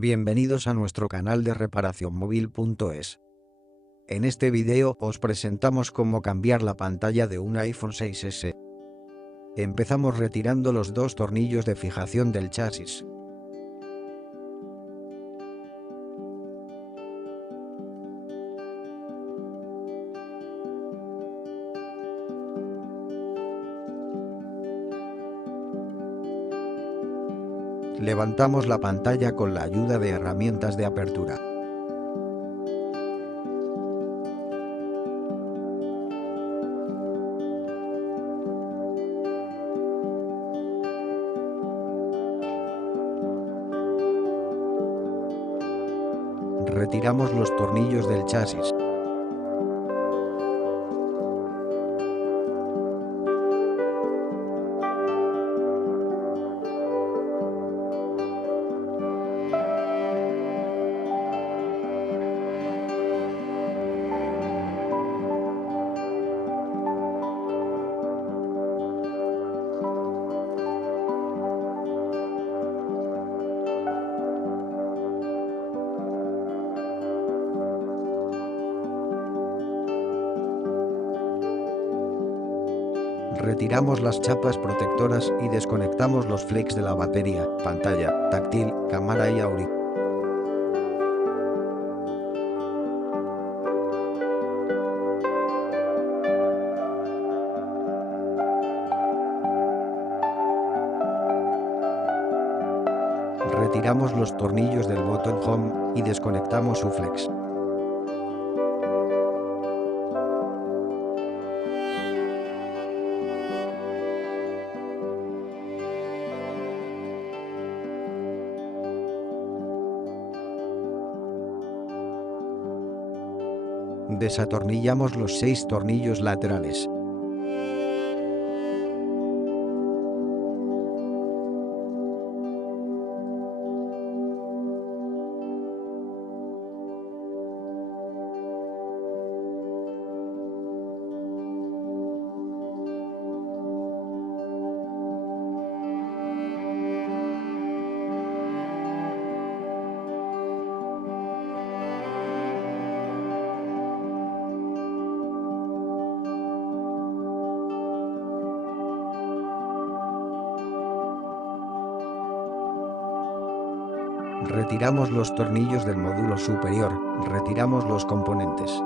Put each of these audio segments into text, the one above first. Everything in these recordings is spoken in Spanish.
Bienvenidos a nuestro canal de reparacionmóvil.es. En este video os presentamos cómo cambiar la pantalla de un iPhone 6s. Empezamos retirando los dos tornillos de fijación del chasis. Levantamos la pantalla con la ayuda de herramientas de apertura. Retiramos los tornillos del chasis. Retiramos las chapas protectoras y desconectamos los flex de la batería, pantalla, táctil, cámara y auricular. Retiramos los tornillos del botón Home y desconectamos su flex. Desatornillamos los 6 tornillos laterales. Retiramos los tornillos del módulo superior, retiramos los componentes.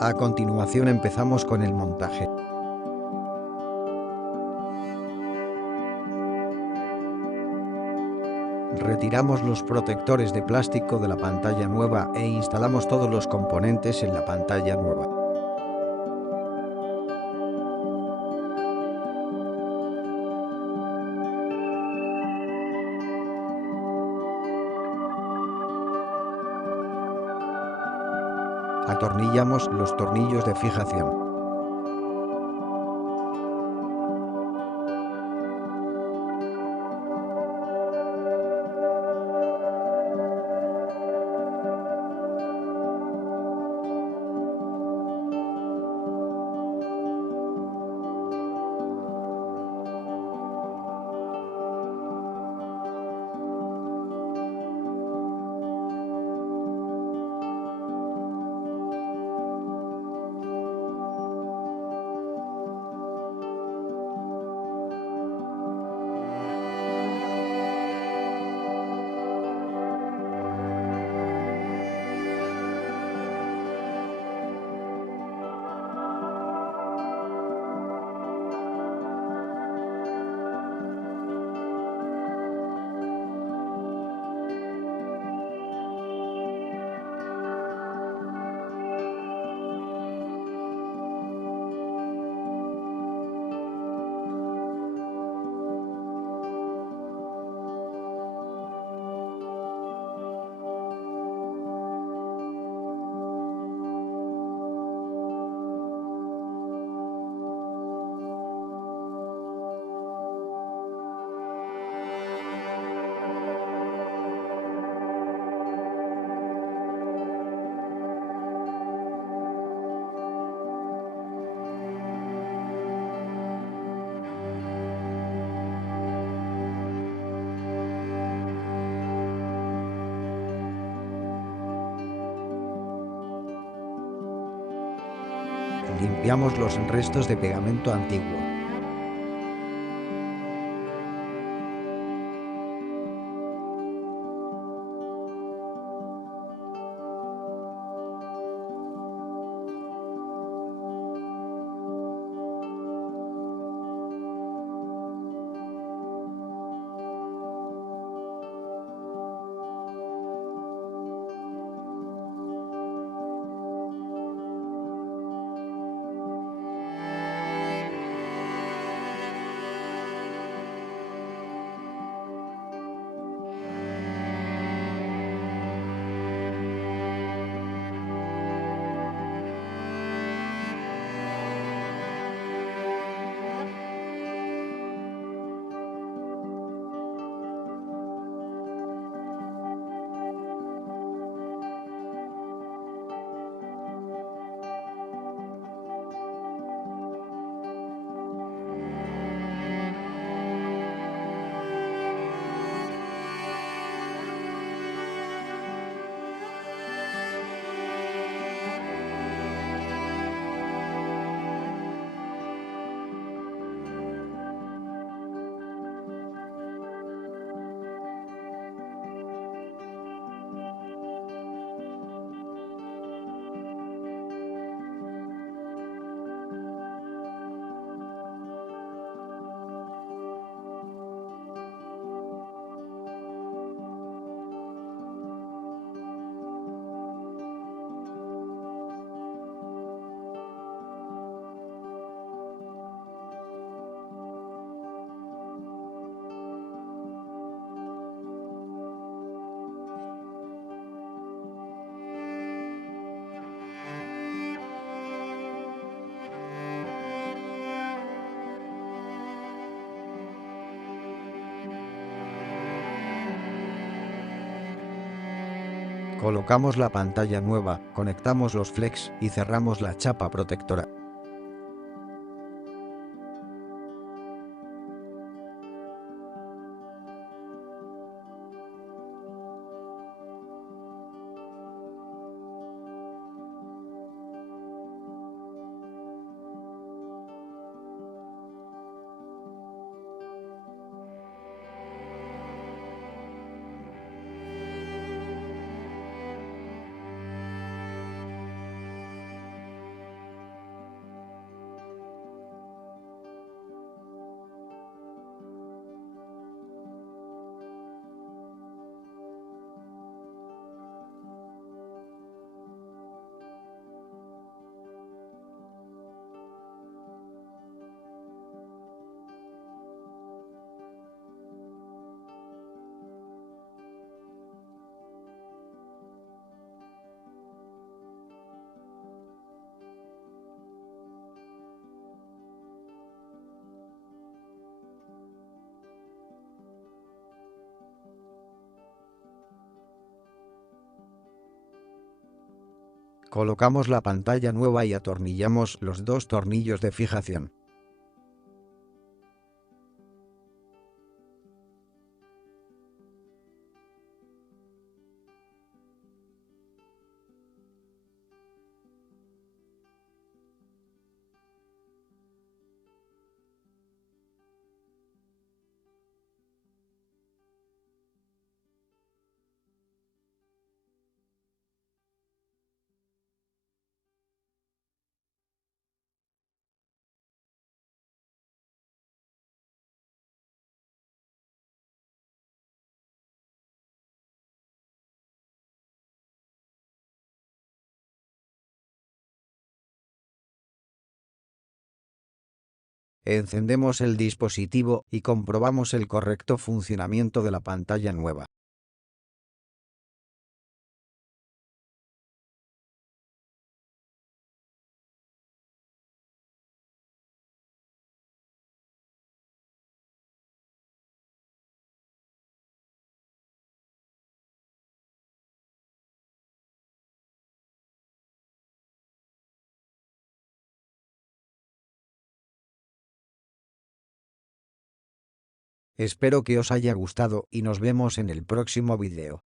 A continuación empezamos con el montaje. Retiramos los protectores de plástico de la pantalla nueva e instalamos todos los componentes en la pantalla nueva. Atornillamos los tornillos de fijación. Limpiamos los restos de pegamento antiguo. Colocamos la pantalla nueva, conectamos los flex y cerramos la chapa protectora. Colocamos la pantalla nueva y atornillamos los dos tornillos de fijación. Encendemos el dispositivo y comprobamos el correcto funcionamiento de la pantalla nueva. Espero que os haya gustado y nos vemos en el próximo video.